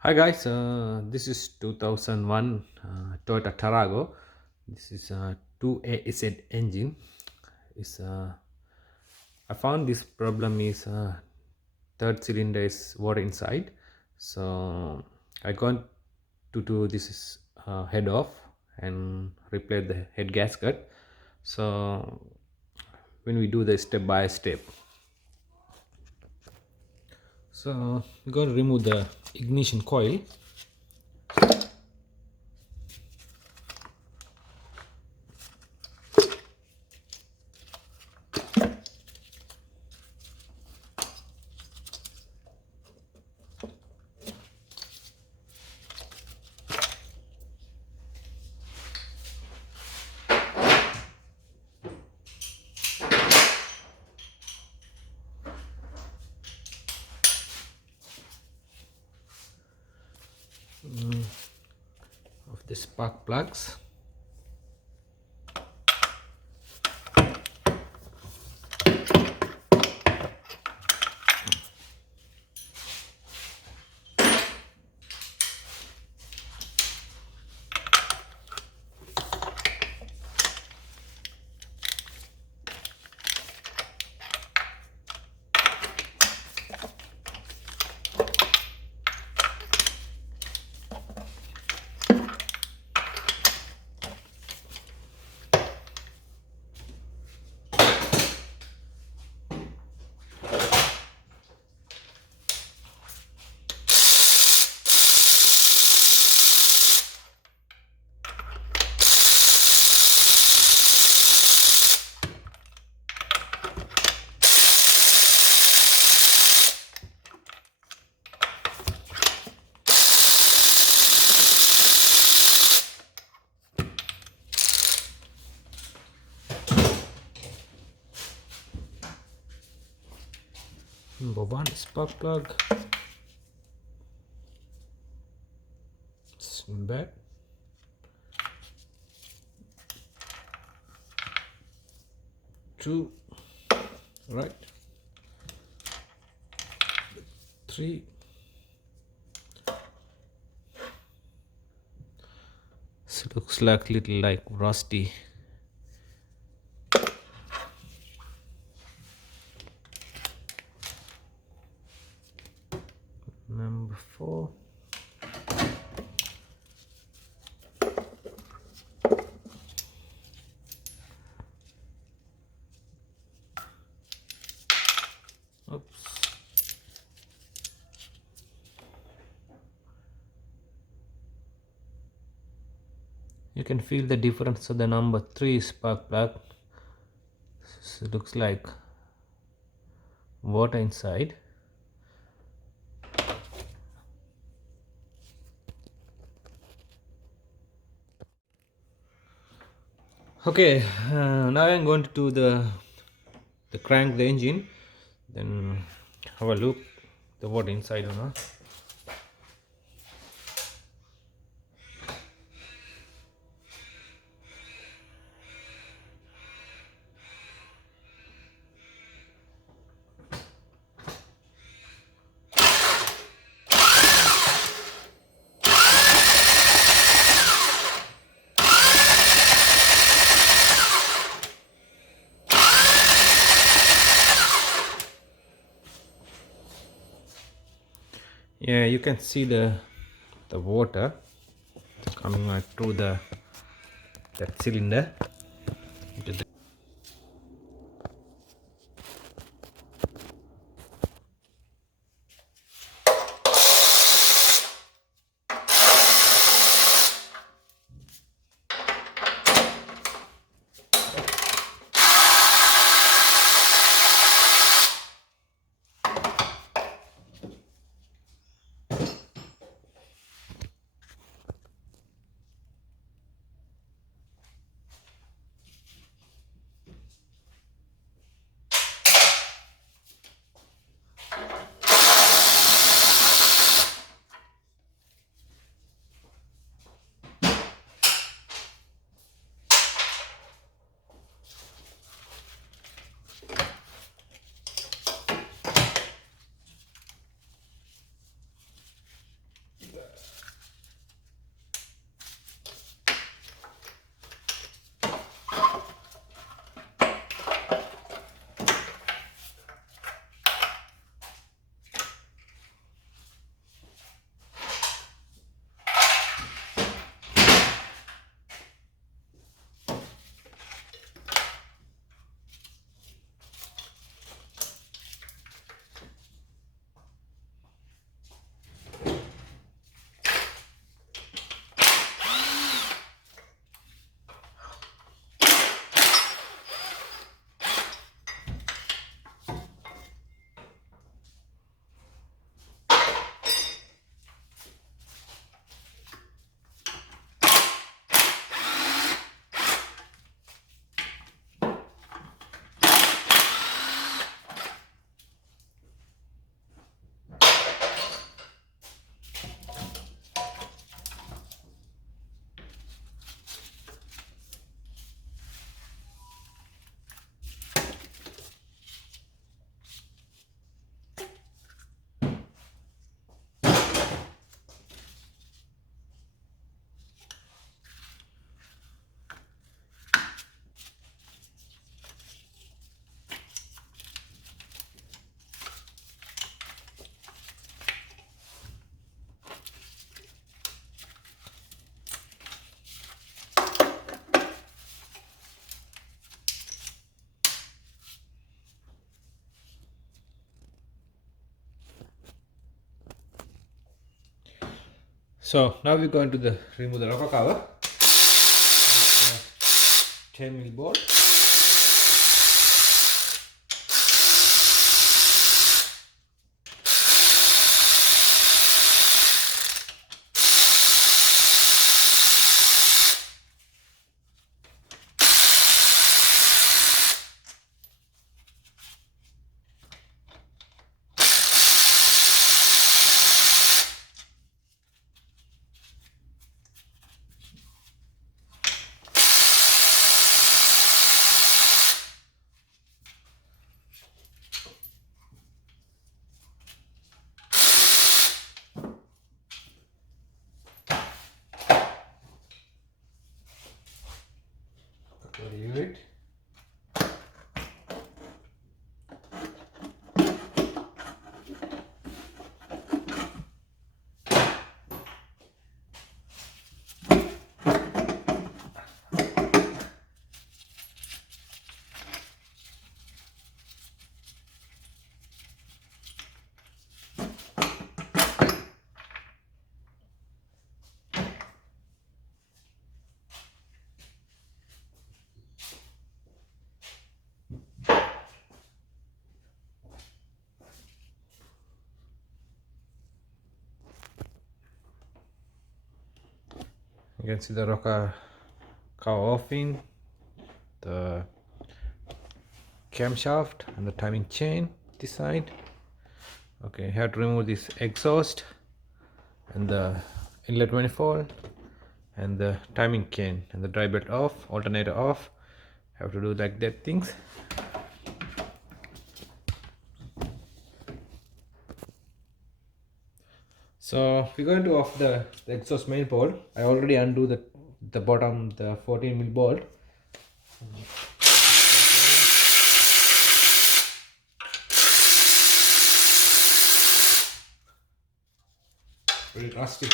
Hi guys, this is 2001 Toyota Tarago. This is a 2AZ engine. Is I found this problem is third cylinder is water inside. So I got to do this head off and replace the head gasket. So when we do the step by step, so we got to remove the ignition coil. Of the spark plugs. Number one spark plug. It's bad. Two, right. Three. This looks like little like rusty. Number four. Oops. You can feel the difference of the number three spark plug. This looks like water inside. Okay, now I'm going to do the crank the engine, then have a look the water inside or not. Yeah, you can see the water coming out through that cylinder into the. So now we're going to remove the rocker cover. 10mm bolt. Remove it. You can see the rocker cover offing, the camshaft and the timing chain this side. Okay, you have to remove this exhaust and the inlet manifold and the timing chain and the dry belt off, alternator off. Have to do like that things. So we're going to off the exhaust manifold. I already undo the bottom, the 14mm bolt. Pretty rusty.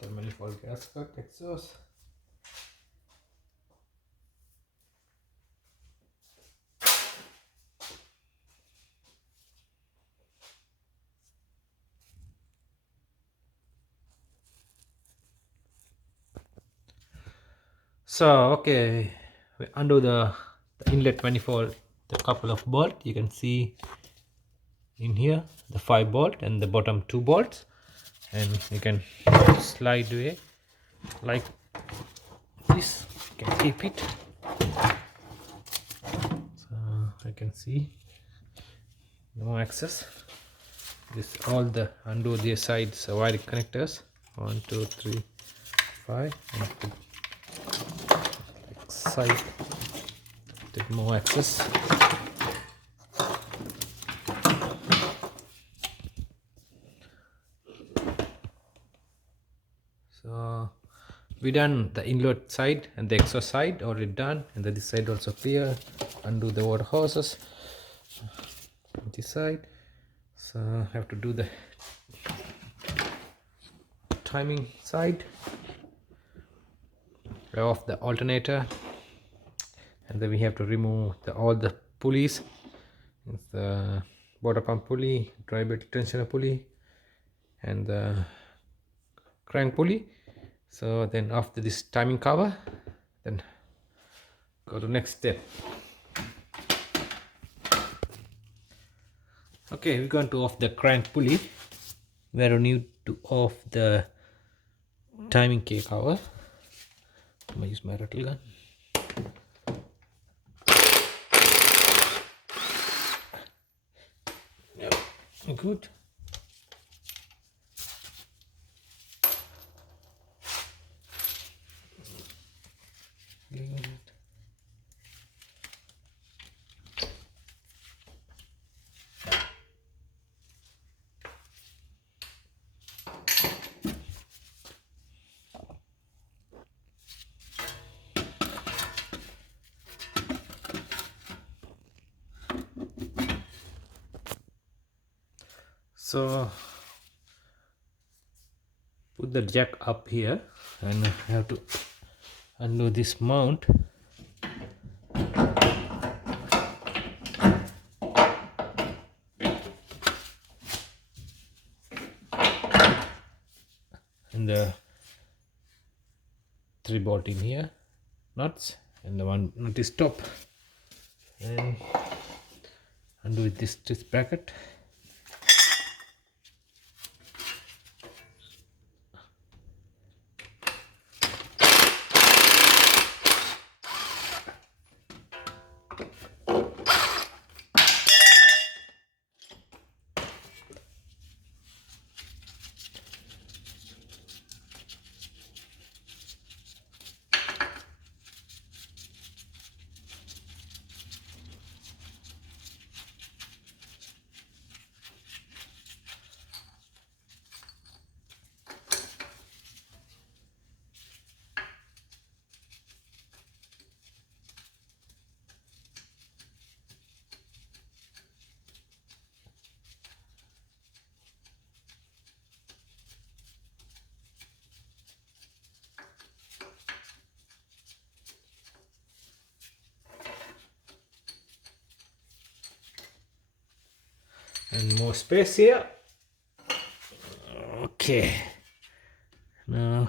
The manifold gasket exhaust. So okay, we undo the inlet manifold, the couple of bolt. You can see in here the 5 bolt and the bottom 2 bolts, and you can slide away like this. You can keep it. So I can see no access. This all the undo the sides wire connectors. 1 2 3 5 and side take more access. So we done the inlet side and the exhaust side already done, and this side also clear. Undo the water hoses this side. So I have to do the timing side of the alternator, and then we have to remove all the pulleys. It's the water pump pulley, dry belt tensioner pulley, and the crank pulley. So then after this timing cover, then go to next step. Okay, we're going to off the crank pulley. We need to off the timing key cover. I'm gonna use my rattle gun. Good. Good. So put the jack up here, and I have to undo this mount. And the 3 bolt in here, nuts, and the one nut is top, and undo this bracket. And more space here. Okay, now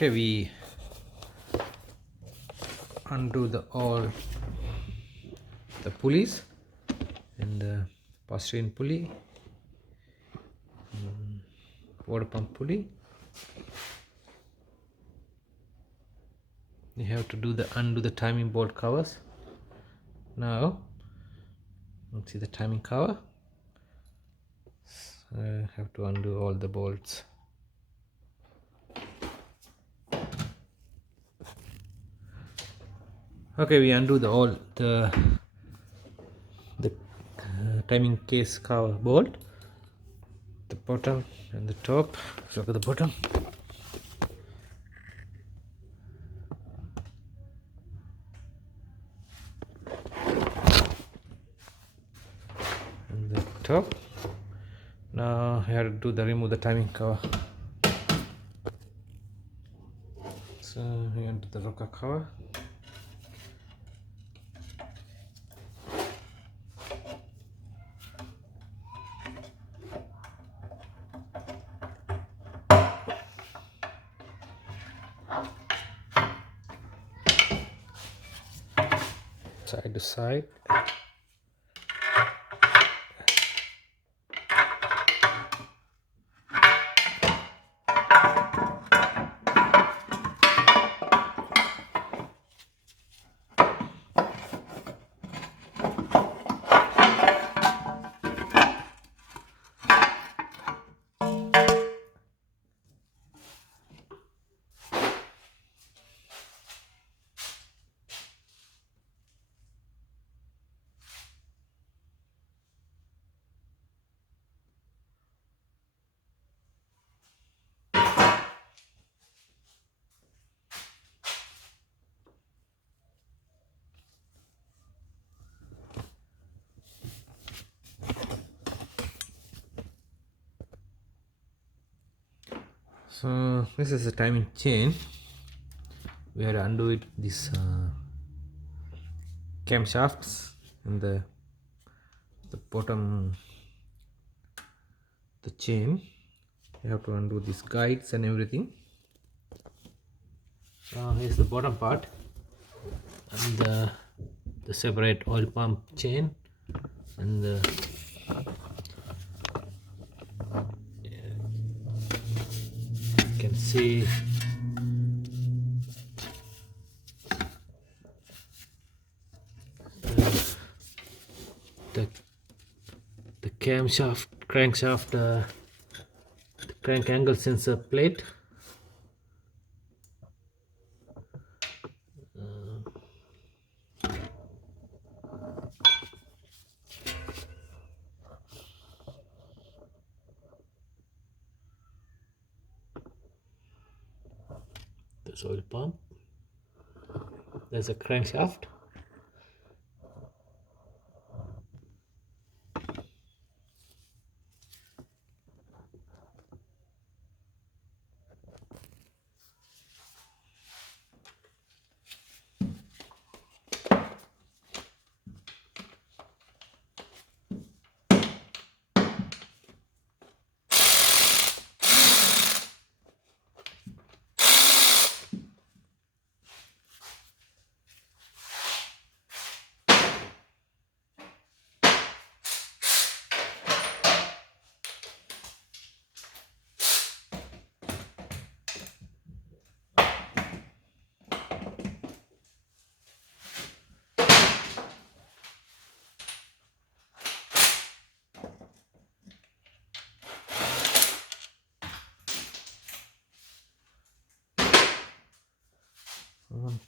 we undo all the pulleys and the posterior pulley, water pump pulley. You have to undo the timing bolt covers. Now let's see the timing cover. I have to undo all the bolts. Okay, we undo all the timing case cover bolt, the bottom and the top. Look at the bottom. And the top. Now I have to remove the timing cover. So we undo the rocker cover. Side to side. So this is the timing chain. We have to undo it, this camshafts and the bottom, the chain. You have to undo these guides and everything. Here's the bottom part and the separate oil pump chain and the you can see the crankshaft, the crank angle sensor plate. This oil pump. There's a crankshaft.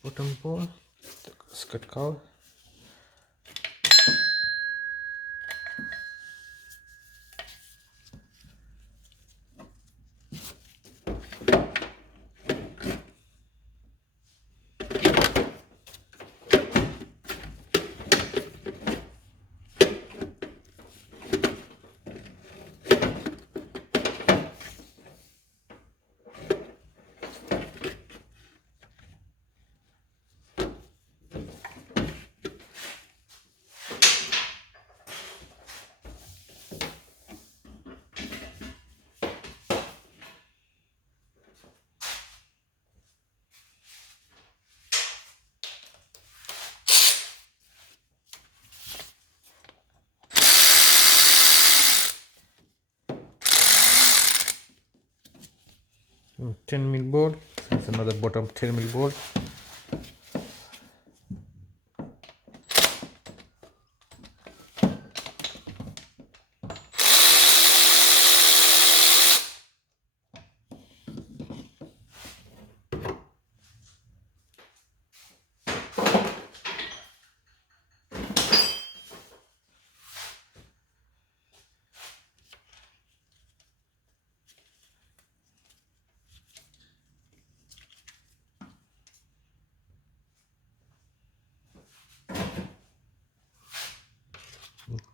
Bottom ball, the gasket cover. And 10mm board. That's another bottom 10mm board.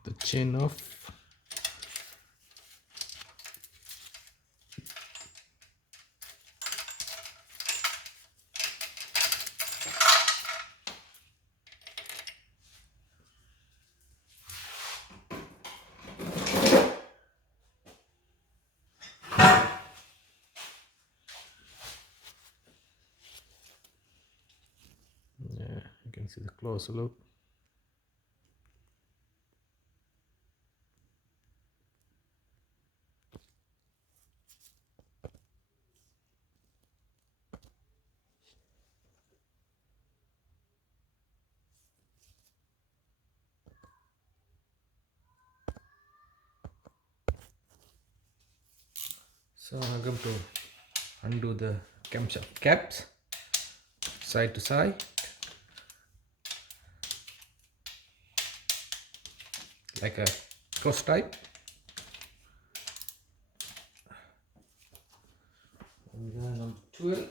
The chain off. Yeah, you can see the closer look. So I'm going to undo the camshaft caps side to side, like a cross type. And then number 12.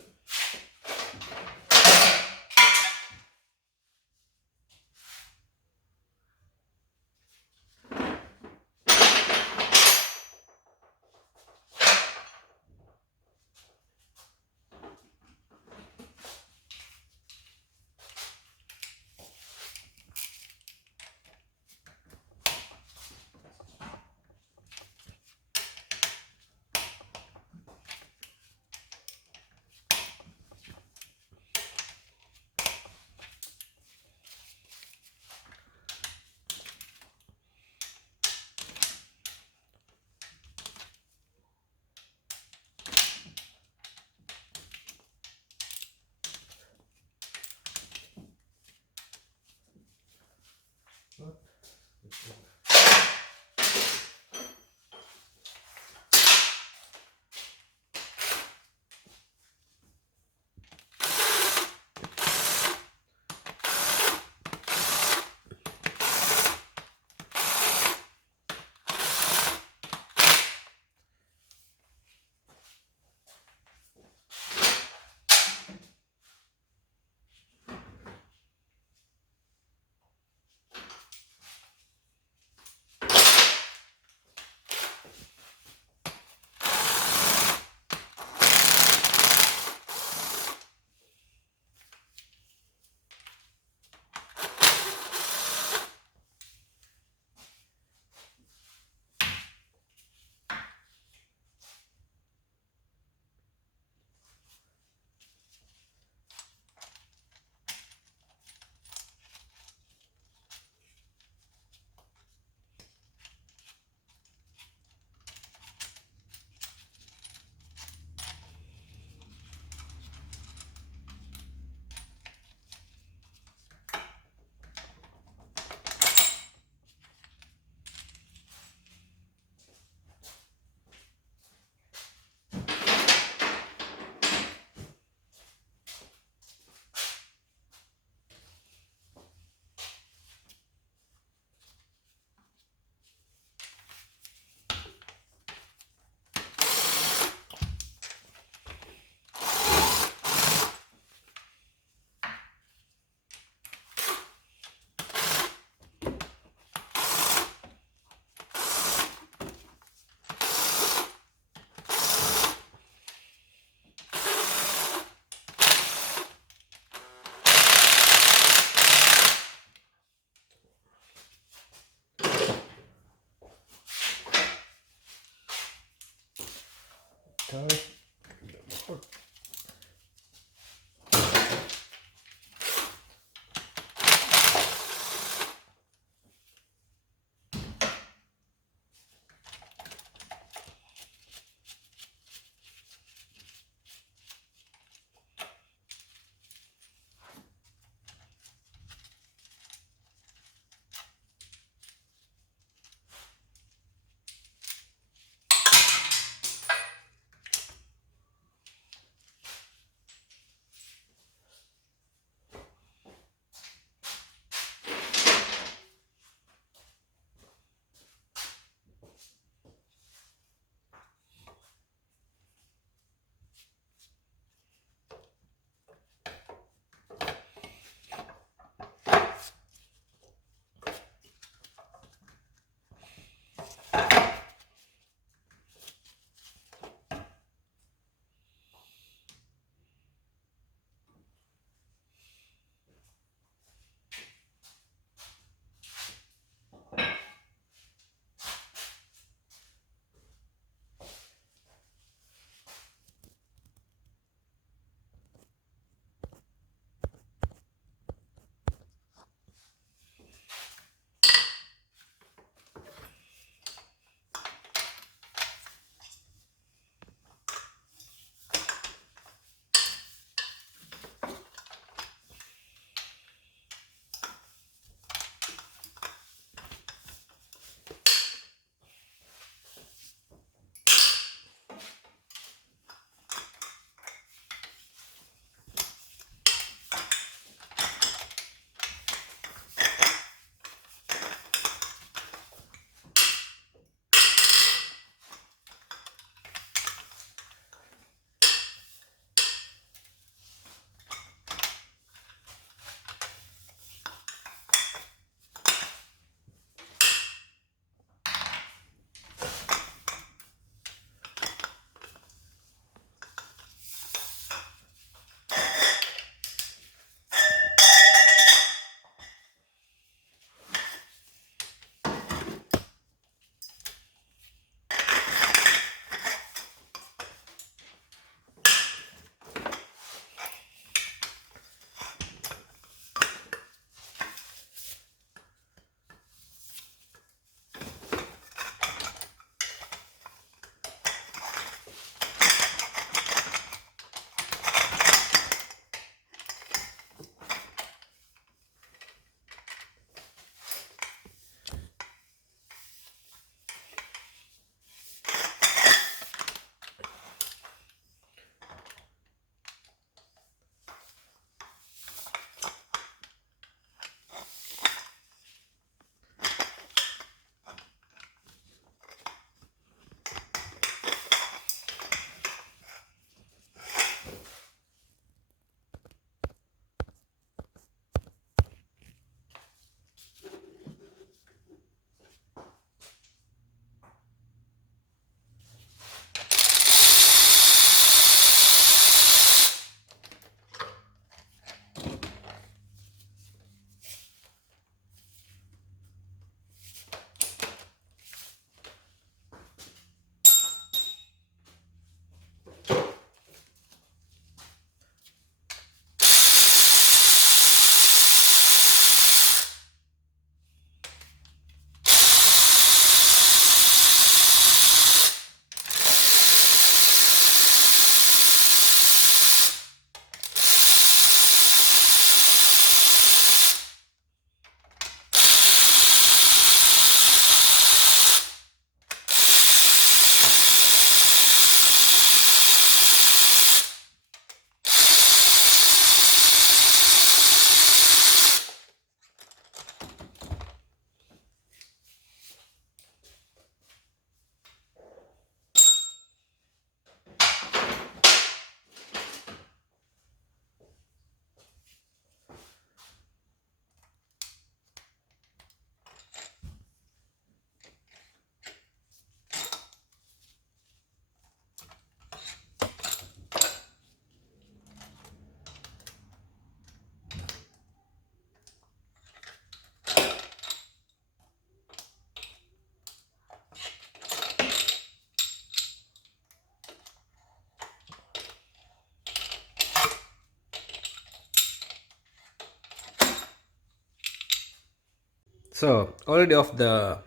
So already off the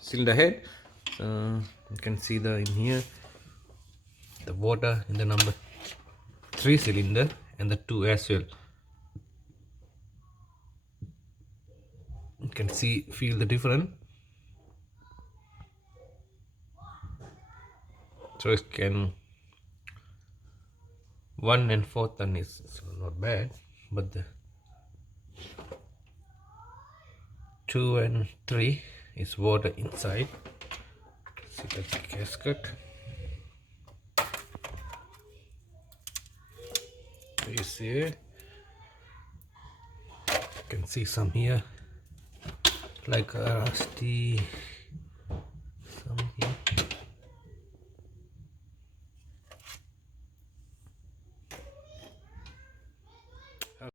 cylinder head, you can see the in here the water in the number 3 cylinder and the 2 as well. You can feel the difference. So it can 1 and 4 ton is not bad, but the 2 and 3 is water inside. See the gasket. You see it? You can see some here like rusty